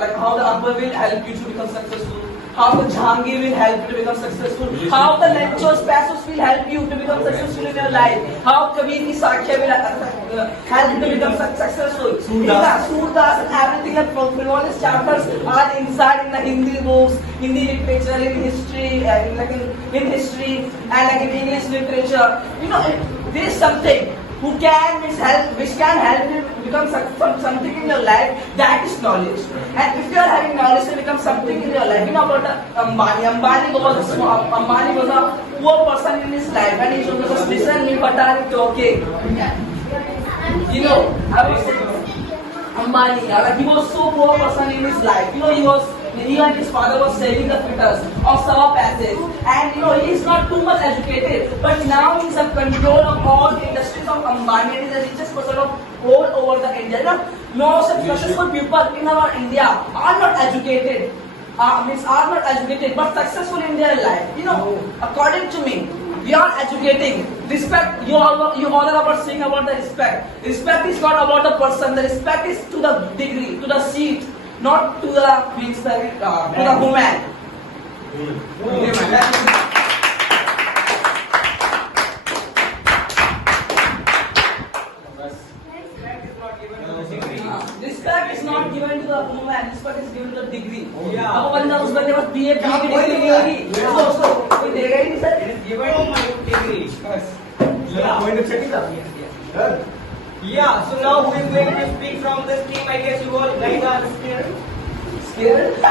like how the Akbar will help you to become successful, how the Jahangir will help you to become successful, how the lectures, passos will help you to become successful in your life, how Kabir ki Sakhya will help you to become successful. Surdas and everything that all these chapters are inside in the Hindi books, Hindi literature, in history, in history and like in English literature. You know, there is something which can help you become something in your life. That is knowledge. And if you are having knowledge to become something in your life, you know about Ambani. Ambani was a poor person in his life, and he was a listen me bata rahe okay. You know, I was saying Ambani, like he was so poor person in his life. You know, he and his father was selling the fitters of Sawa Passage, and you know he is not too much educated, but now he is in control of all the industries of Ambani. He is the richest person of all over the India. You know, most successful people in our India are not educated. Are not educated, but successful in their life. You know, according to me, we are educating. Respect, you all are about saying about the respect. Respect is not about the person. The respect is to the degree, to the seat, not to the to the woman. Respect is not given to the woman. Respect is given to the degree. अब बंदा उस बंदे पास BA degree होगी, उसको कोई देगा ही नहीं sir. It is given to my degree. Yeah. Going to check it out. Yeah. So now who is going to speak from this team? I guess you all guys are scared. Scared? No,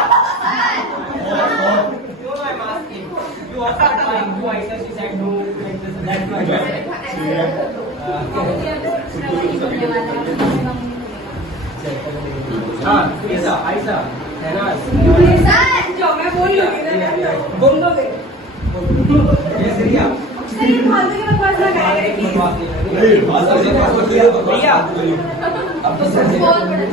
I'm asking. You also are trying to. I said she said no. That's why. Aisa, Henas. जो मैं बोल लूँगी ना बोल दो दे. Yes, Riya. Sir ये फालतू की बकवास ना करेगा प्लीज. भैया. अब तो सर बहुत बड़ा.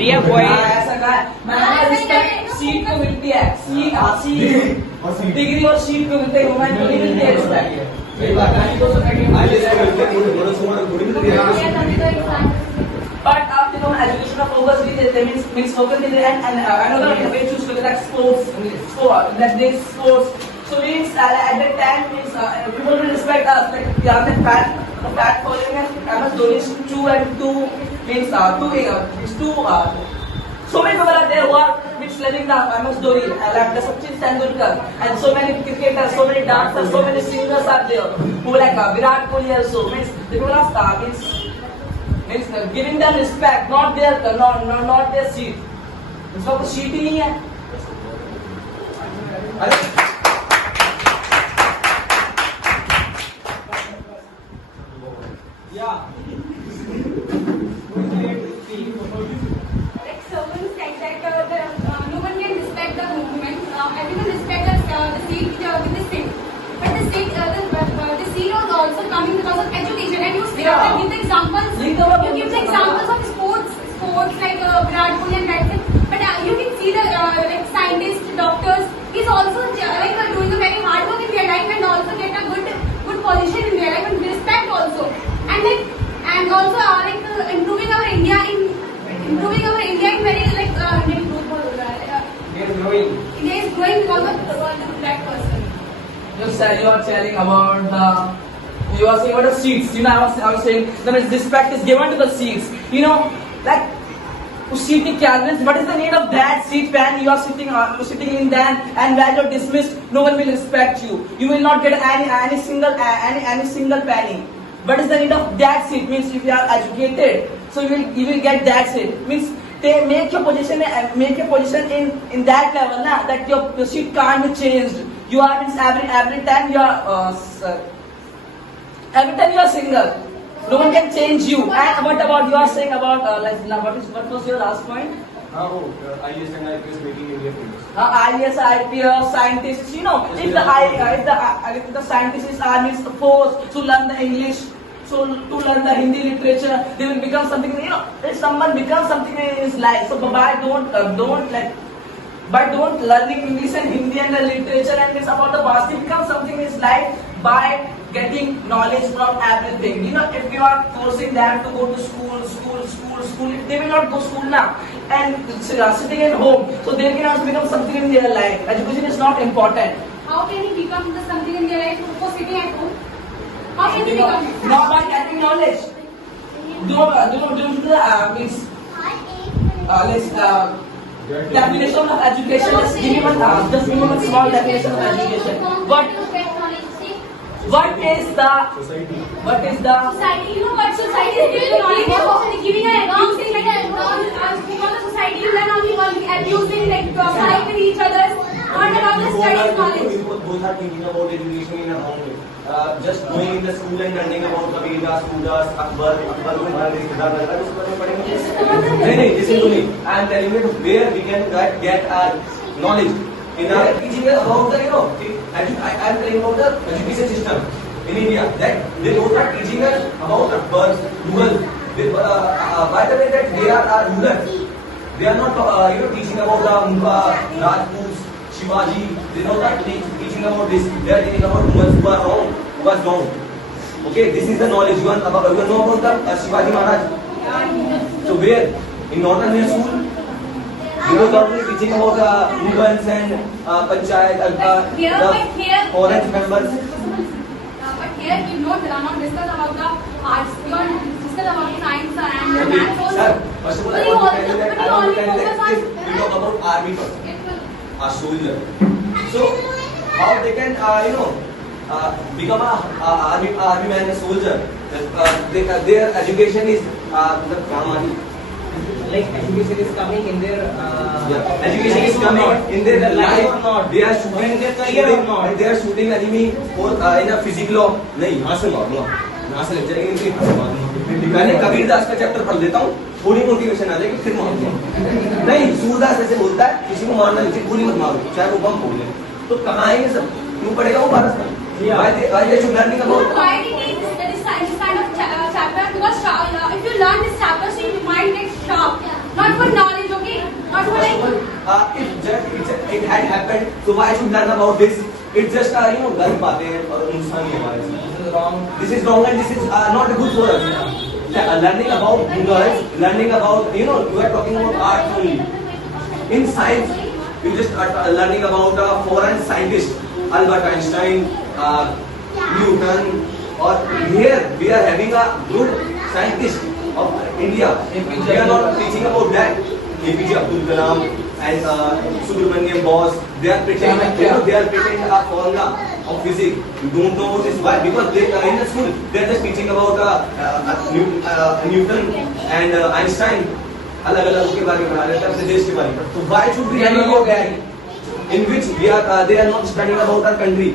Riya boy. ऐसा का मैंने रिस्पेक्ट सीट को मिलती है. सीट डिग्री और सीट को मिलते हैं. वुमेन को नहीं मिलती है रिस्पेक्ट. सही बात है. But after education of focus means focus and another way to look at sports. That they sports. So means at that time means people will respect us. Like we are the fat following and MS Dhoni is 2 and 2 means two. So many people are there who are loving the MS Dhoni, like the Sachin Tendulkar, and so many cricketers, so many dancers, so many singers are there who like Virat Kohli also. Means the people are means giving them respect, not their seat. इसका कुछ seat ही नहीं है. Yeah. Like someone said that no one can respect the movement. Everyone respect the seat with the seat. But the seat was also coming because of education. And you give the examples. You give the examples of sports like Virat Kohli and that. But you can see the like scientists, doctors. He's also like doing a very hard work in their life and also get a good position in their life and respect also. And also improving our India in very like India is growing because of that person. You are telling about you are saying about the seats. You know, I was saying that respect is given to the seats. You know, like उस seat की क्या means? What is the need of that seat when you are sitting in that and when you are dismissed, no one will respect you. You will not get any single penny. What is the need of that seat? Means if you are educated, so you will get that seat. Means they make your position in that level na, that your seat can't be changed. You are means every time you are single. No one can change you. And what about you are saying about what was your last point? IAS and IPS making India famous. IAS, IPS, scientists. You know, if the scientists are means forced to learn the English, so to learn the Hindi literature, they will become something. You know, if someone becomes something in his life, so bye don't By don't learning English and Hindi and the literature and it's about the past, it becomes something in his life by getting knowledge from everything. You know, if you are forcing them to go to school, they will not go school now and sitting at home, so they cannot become something in their life. Education is not important. How can he become the something in their life for sitting at home? How can he become it? Not by getting knowledge. Means definition of education. Let's give me one, just give me one small definition of education. What is the Society. Society, you know what society is giving knowledge, giving an wrong thing like because the society is then only abusing, like fighting with each other, not about the studies knowledge. Both are thinking about education in a wrong way. Just going in the school and learning about Kabira, Sudas, Akbar, listen to me. I am telling you where we can get our knowledge. In our teaching about the, I am telling about the education system in India. That they don't are teaching us about Akbar, Mughal. By the way, that they are rulers. They are not teaching about the Mughal, Rajputs, Shivaji. They are not teaching about this. They are teaching about Mughals who are wrong, who was wrong. Okay, this is the knowledge you know about the Shivaji Maharaj. So where in Northern India school, we were totally teaching about the Mughals and Panchayat, foreign members. But here you not discuss about the arts, you want to discuss about science and maths also. Sir, first of all, I want to tell you that we talk about army first, a soldier. So how they can become a army man, a soldier? Their education is Like education is coming in their education is coming in their life or not. They are shooting their career or not. They are shooting enemy for in a physical law. नहीं यहाँ से मारूंगा, यहाँ से लग जाएगी इनकी यहाँ से मारूंगा. मैंने कबीर दास का चैप्टर पढ़ लेता हूँ, थोड़ी मोटिवेशन आ जाएगी फिर मारूंगा. नहीं, सूरदास ऐसे बोलता है किसी को मारना नहीं चाहिए, गोली मत मारो, चाहे वो बम फोड़ ले. तो कहाँ आएंगे सब? क्यों पड़ेगा वो भारत में? Why they should learning about? Why did he teach this kind of chapter? Because if you learn this chapter, so your mind gets sharp. Not for knowledge, okay? Not for like. If it had happened, so why should learn about this? It's just गलत बातें हैं और नुकसान ही हमारे साथ. This is wrong. This is wrong and this is not good for us. Learning about Mughals, learning about you are talking about art only. In science, you just are learning about foreign scientists, Albert Einstein, Newton, or here we are having a good scientist of India. We are not teaching about that. APJ Abdul Kalam and Subramaniam Bose, they are pretending a formula of physics. You don't know about this. Why? Because they in the school they are just teaching about Newton and Einstein. अलग-अलग उसके बारे में पढ़ा रहे हैं, अपने देश के बारे में. So why should we learn about that? In which they are not studying about our country.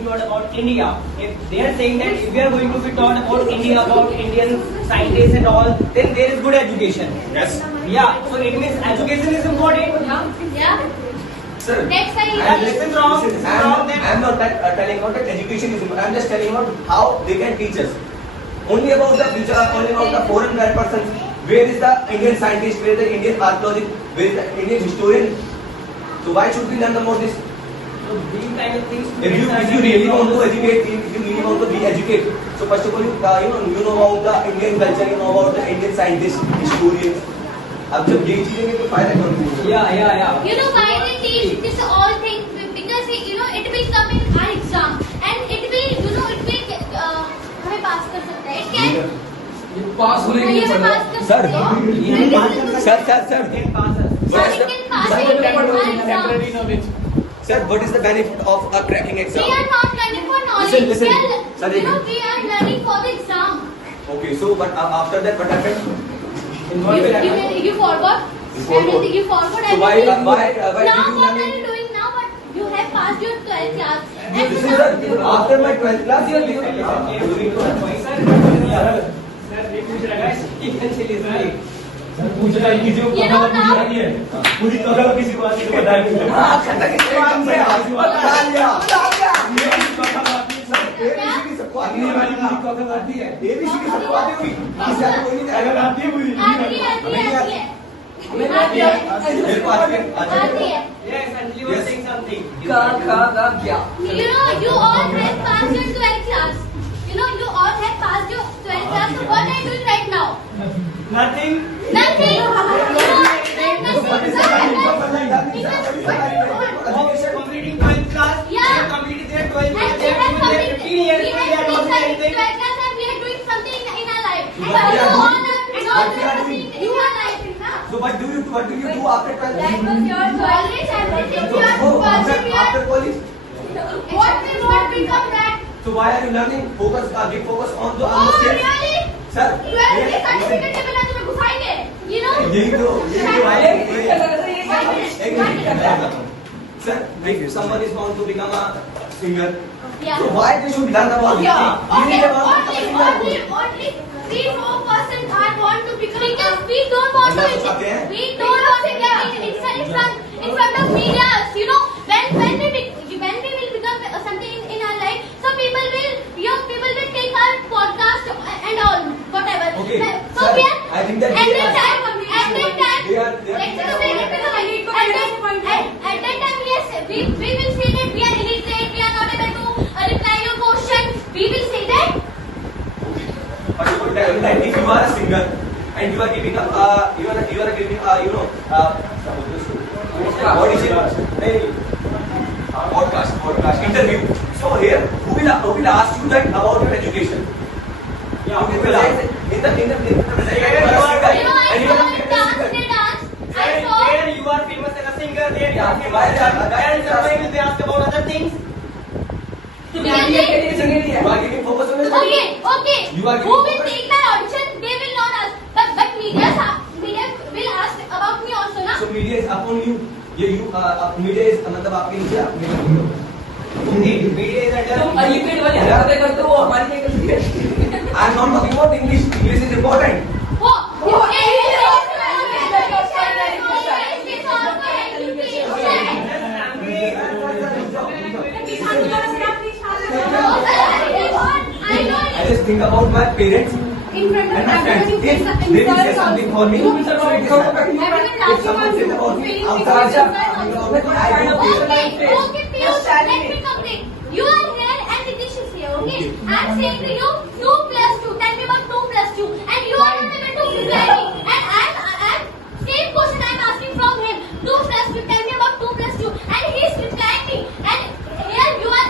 Taught about India. If they are saying that if we are going to be taught about India, about Indian scientists and all, then there is good education. Yes. Yeah. So it means education is important. Yeah. Sir, Next time. This is wrong. This is wrong. I am not telling about that education is important. I am just telling about how they can teach us. Only about the future, only about the foreign persons. Where is the Indian scientist? Where is the Indian archaeologist? Where is the Indian historian? So why should we learn about this? So these kind of things. If you really want to educate, if you really want to be educated, so first of all you know about the Indian culture, you know about the Indian scientists, historians. अब जब ये चीजें तो फायदा कौन को? Yeah. You know why they teach this all thing? Because it will come in our exam and it will हमें pass कर सकता है. It can. पास होने के लिए हमें पढ़ना. pass कर Sir. सकते हैं. Sir. Can pass us. It can pass our exam. Sir, what is the benefit of cracking exam? We are not learning for knowledge. Listen. Sir, We are learning for the exam. Okay, so but after that what happened? You forgot. Everything you forgot. So why everything. why Now did you what learn are it? you doing now? But you have passed your 12th class. This is after my 12th class. Sir, ये पूछ रहा है eventually sorry. पूछ रहा है किसी को पता नहीं है पूरी तरह किसी को आती है बताया नहीं हाँ, खतरनाक बात है। बता दिया. है सबको आती अगली है वाली पूरी को अगर आती है ABCD सबको आती होगी इससे आगे कोई नहीं अगर जाएगा आती है पूरी आती है मेरे को आती है मेरे को आती है आती है Yes, Anjali was saying something. का क्या You know, you all have passed your 12th class. You know, you all have passed your 12th class. So what are you doing right now? Nothing. Nothing. Officer completing 12th class. Yeah. They have completed their 12th class. And They have been there 15 years. we They have are not doing anything. 12th class and we are doing something in our life. And But we you are all doing- are but not we are doing doing- in your life. na? So what do you do after 12th? That was your college and then if you are So after watching college, what will not become that? so why are you learning? Give focus on the Oh, really? Sir, 12th के certificate के बिना तुम्हें घुसाएंगे? You know? यही तो Certificate. Sir, if someone is going to become a singer, Yeah. so why they should learn about it? Yeah. You Okay, need about to become a singer. only 3-4% are want to become because we don't want to Okay. we don't want to get in front of media. You know, when we will become something in our life, some people will take our podcast and all whatever. Okay. So Sir, we are I think that at we that are- time They are- at that time yes we will say that we are illiterate, we are not able to reply your question. We will say that. But you would tell that if you are a singer and you are giving a what is it? Podcast interview. So here, who will ask you that about your education? Yeah, Who will ask? In the You know, I and you saw are him dance. They dance. I saw. There you are famous as a singer. There you are Yeah, famous. why they are- And somebody will be asked about other things. तो media के लिए जगह नहीं है you are giving focus on it. Okay. You are Who giving will take that audition? They will not ask. But media will ask about me also, na? So media is upon you. ये media is मतलब आपके नीचे आपके Indeed, media is तुम under. अलिपेट वाली हरकतें करते हो वो हमारी क्या गलती है I am not talking about English. English is important. Oh, okay. It's also education. I just think about my parents In front and of my friends. everyone, If they will say something for me, so it is happen. everyone If someone says about me outside, I don't feel. Okay, Piyush, let me complete. You are here and Nitish is here, okay? I'm saying to you, 2 plus 2, tell me about 2 plus 2. And you are not able to reply me. And I'm same question I'm asking from him. 2 plus 2, tell me about 2 plus 2. And he's replying me. And here you are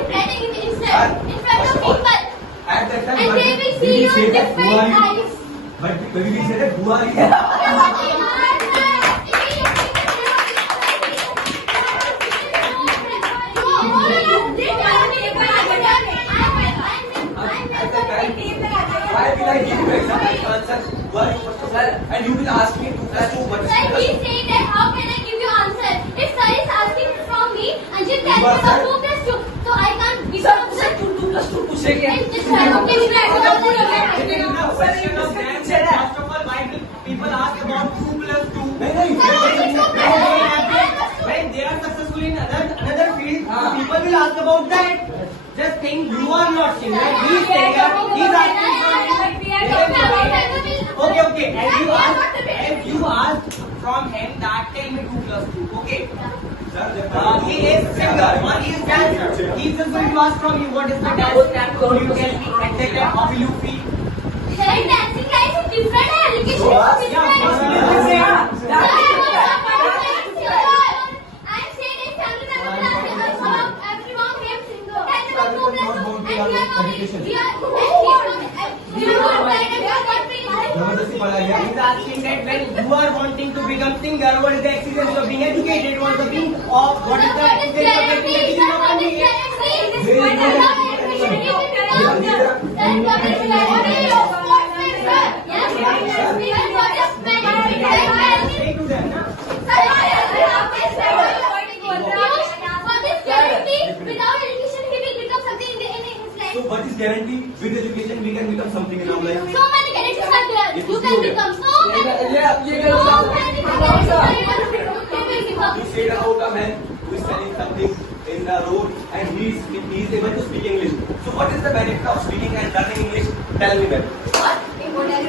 replying in front of people. At that time, And but they will we see say your that who different are you? eyes. But we will say that who are you? At that time, why will I give you example answer? Who are you first of all? And you will ask me 2 plus 2, but Sir, he's saying that how can I give you answer? If sir is asking from me, Anjit tell me about 2 plus 2. So I can't give you sir answer. Sir 2+2 पूछेंगे Just sir, okay, we will Taking answer. the question of that, first of all, why do people ask about 2 plus 2? नहीं Sir, only 2 plus 2. When they are successful in another field, people will ask about that. Just think you are not singer, he's singer, he's asking from you. Okay, and you asked from him that tell me 2 plus 2, okay? He is singer, or he is dancer. He is just going to ask from you what is the dance. Could you tell me exactly how will you feel? Sir, dancing guys is different. Education is different. I'm saying if family members are asking about everyone here, tell me about 2 plus 2. And we are not जबरदस्ती पढ़ाई है He's asking that when you are wanting to become singer, what is the experience of being educated? What is the being of? What is the experience of getting education from me? Say to them, na? Without education, he will become something in his So life. what is guarantee? With education we can become something in our life. So many guarantees are there. You can become so many. ये So many guarantees are there. You will become. You said about a man who is selling something in the road and he is able to speak English. So what is the benefit of speaking and learning English? Tell me that.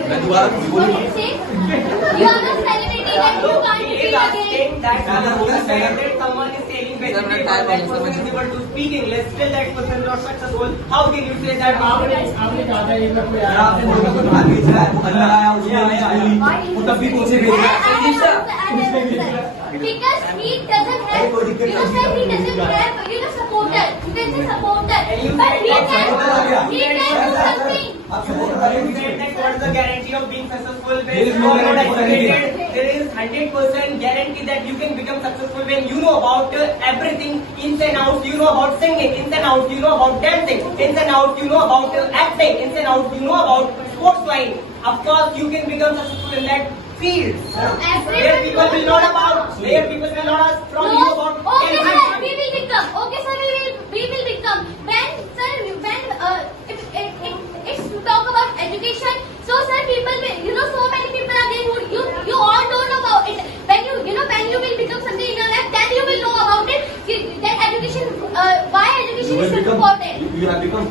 मैं You दोबारा बोलूँ are the celebrity that you can't He repeat is asking again. that Standard होगा, standard. that someone is taking benefit, Standard but time that also person is benefit. able to speak English, still that person is not successful. How can you say that? आपने कहा था एक बार कोई अगर आपने बोला तो बाहर भेज रहा है, वो अंदर आया, उसने इंग्लिश बोली, वो तब भी तुझे भेज रहा है। Because he doesn't have, you know, sir, he doesn't have, you know, supporter. He doesn't supporter. But he can do something. आप सपोर्ट कर रहे You हो said that what is the guarantee of being successful when There is you no are not guarantee. educated? There is 100% guarantee that you can become successful when you know about everything ins and outs. You know about singing ins and outs. You know about dancing ins and outs. You know about acting ins and outs. You know about sports line. Of course, you can become successful in that field. Where people will not about. Where people will not ask from you about. Okay, sir, everything. we will become. Okay, sir, we will become. When, sir, when if it's to talk about education, so sir, people will, you know, so many people are there who you all don't know about it. When you will become something in your life, then you will know about it. That education, why education is so important. You have become.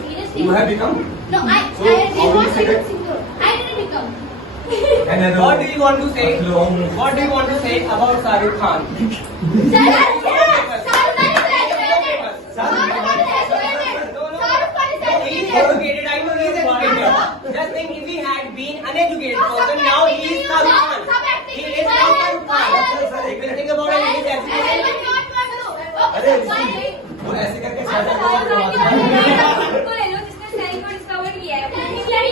Seriously. You have become. No, I So, how will you say that? didn't become. What do you want to say? What do you want to say about Shahrukh Khan? He is educated. I know he is educated. Just think if he had been uneducated person, now he is Shahrukh Khan. He is now Shahrukh Khan. If you think about it, he is educated. वो ऐसे करके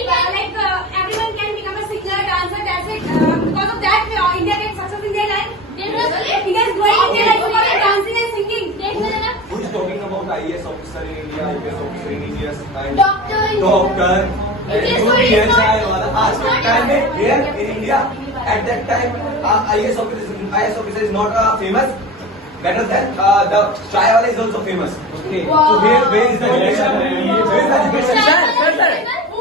Everyone can become a singer, dancer, that's it. Because of that, India gets success in their life. Because growing in their life, because of dancing and singing. Who is talking about IAS officer in India, IPS officer in India, and Doctor. doctor, and It is जो not- भी है it's not- चाय वाला, आज के it's not- time में here in India, at that time, IAS officer is not famous. Better than the chai wala is also famous. Okay. So where is the education? Where is the education?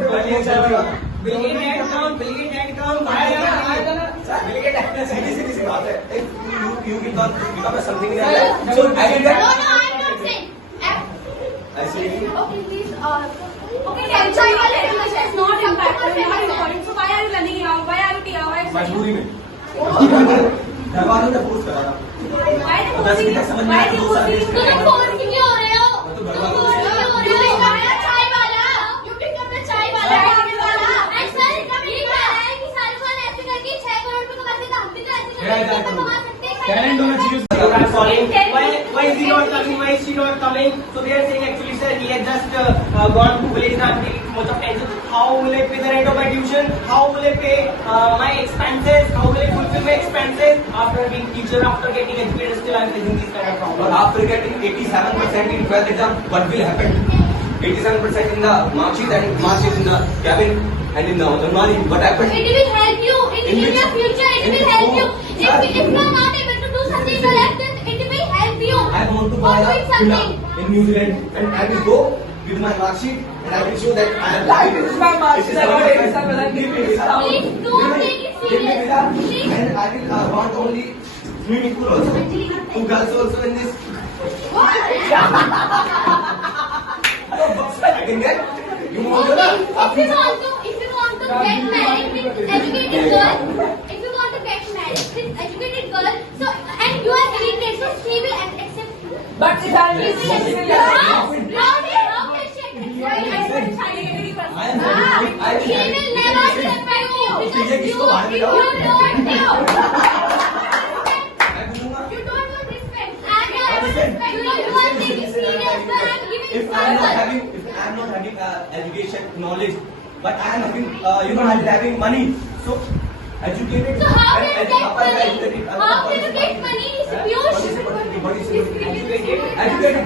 Bill Gates had come. Bill Gates had come. सीधी बात है. You become something in your life. So I did that. I say. Okay, please. Okay, child education is not important. So why are you learning it now? Why are you मजबूरी में. दरबारों ने पूछ करा था. Why तो 10 तक समझ में आया, 2 साल वेस्ट कर दिया. फोर्स क्यों हो रहे हो? मैं तो बर्बाद हो फोर्स क्यों हो रहे हो? चाय वाला. You become the चाय वाला. And sir, ये कह रहा है कि शाहरुख खान ऐसे करके 6 करोड़ रुपए कमाते, हम भी तो ऐसे करके कमा सकते हैं. टैलेंट होना चाहिए. You are calling. Why is he not coming? Why is she not coming? So they are saying actually, sir, he has just gone to village and taking much of tension. How will I pay the rent of my tuition? How will I pay my expenses? How will I fulfill my expenses after being teacher, after getting educated? Still, I am facing these kind of But problems. after getting 87% in 12th exam, what will happen? 87% in the mark sheet and mark sheet in the cabin and in the Anwari. What happened? It will help you in your future. It will help you. If you are not able to do something in your life, then it will help you. I want to for buy a doing villa something. in New Zealand and I will go with my mark sheet and I will show that I have Like, this is my mark sheet, I got 87%, give me this house. Please don't take it Give me villa serious. and I will want only swimming pool also. 2 girls also in this. I can get. You want to Okay, know? if you want to get married with educated girl, if you want to get married with educated girl, so and you are educated, so she will accept you. But it has She will accept you. How can she accept you? I am very She will never accept you because ये किसको बाहर you निकालो? don't know. मैं बोलूँगा. You don't want respect. And you have respect. You are taking serious, but I'm giving If I am not further. having, if I am not having education, knowledge, but I am having, I'm having money, so educated. So how and- can you and get upper money? educated, How can you get money? It's pure. What is educated? Educated,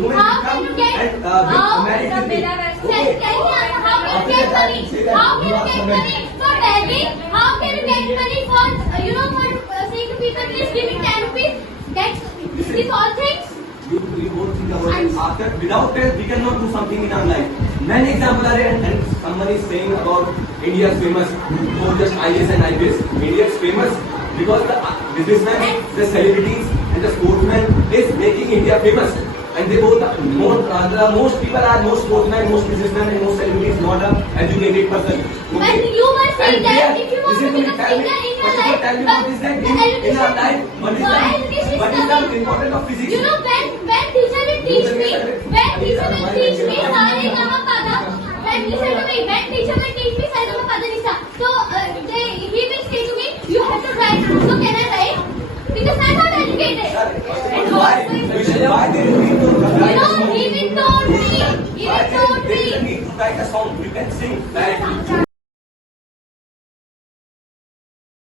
women How come can you get? and How married with me. Sir, can you answer how can you get money? How can you get money for begging? How can you get money for for saying to people, please give me 10 rupees? That's these all things. We both think about it. After, without that, we cannot do something in our life. Many examples are there, and someone is saying about India is famous for just IAS and IPS. India is famous because the businessmen, the celebrities, and the sportsman is making India famous. And they both are most people are most sportsmen, most businessmen, and most celebrities not a educated person. But you were saying And they that are- if you want to listen me, become tell me, singer in your first of all, life, tell me what is that in our life? What is the importance of physics? You know, when teacher will teach me, Sare Gama Pada, when listen to me, when teacher will teach me Sare Gama Pada Nisa, so he will say to me, you have to write. So can I write? Because I'm not educated. And Why? Why they need to write a song? he will told me. He Why will told they me. need to write a song? You can sing, right?